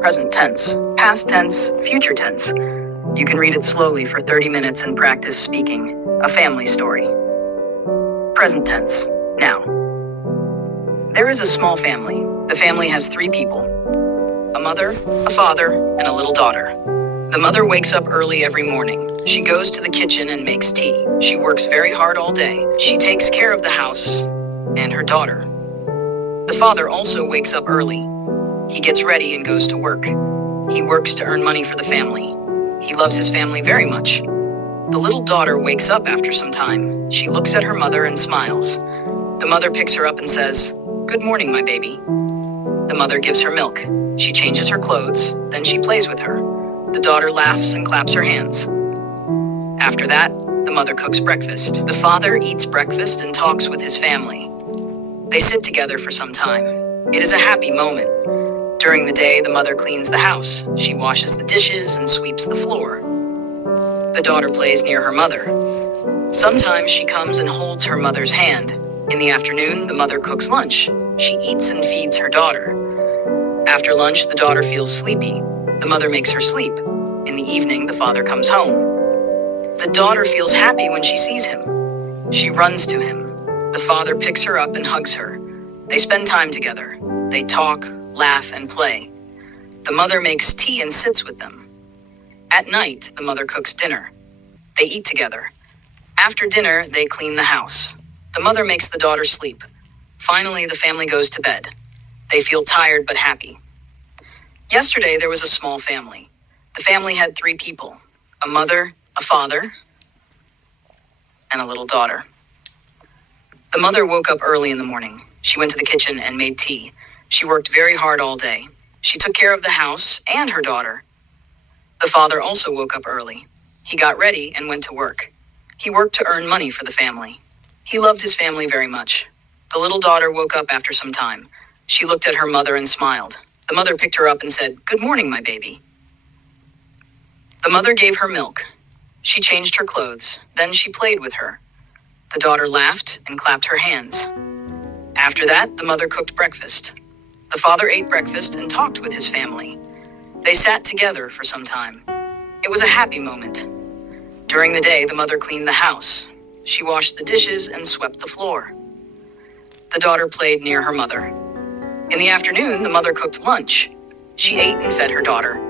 present tense, past tense, future tense. You can read it slowly for 30 minutes and practice speaking a family story. Present tense. Now. There is a small family. The family has 3 people: a mother, a father, and a little daughter. The mother wakes up early every morning. She goes to the kitchen and makes tea. She works very hard all day. She takes care of the house and her daughter. The father also wakes up early. He gets ready and goes to work. He works to earn money for the family. He loves his family very much. The little daughter wakes up after some time. She looks at her mother and smiles. The mother picks her up and says, "Good morning, my baby." The mother gives her milk. She changes her clothes, then she plays with her. The daughter laughs and claps her hands. After that, the mother cooks breakfast. The father eats breakfast and talks with his family. They sit together for some time. It is a happy moment. During the day, the mother cleans the house. She washes the dishes and sweeps the floor. The daughter plays near her mother. Sometimes she comes and holds her mother's hand. In the afternoon, the mother cooks lunch. She eats and feeds her daughter. After lunch, the daughter feels sleepy. The mother makes her sleep. In the evening, the father comes home. The daughter feels happy when she sees him. She runs to him. The father picks her up and hugs her. They spend time together. They talk, laugh, and play. The mother makes tea and sits with them. At night, the mother cooks dinner. They eat together. After dinner, they clean the house. The mother makes the daughter sleep. Finally, the family goes to bed. They feel tired but happy. Yesterday, there was a small family. The family had 3 people: a mother, a father, and a little daughter. The mother woke up early in the morning. She went to the kitchen and made tea. She worked very hard all day. She took care of the house and her daughter. The father also woke up early. He got ready and went to work. He worked to earn money for the family. He loved his family very much. The little daughter woke up after some time. She looked at her mother and smiled. The mother picked her up and said, "Good morning, my baby." The mother gave her milk. She changed her clothes. Then she played with her. The daughter laughed and clapped her hands. After that, the mother cooked breakfast. The father ate breakfast and talked with his family. They sat together for some time. It was a happy moment. During the day, the mother cleaned the house. She washed the dishes and swept the floor. The daughter played near her mother. In the afternoon, the mother cooked lunch. She ate and fed her daughter.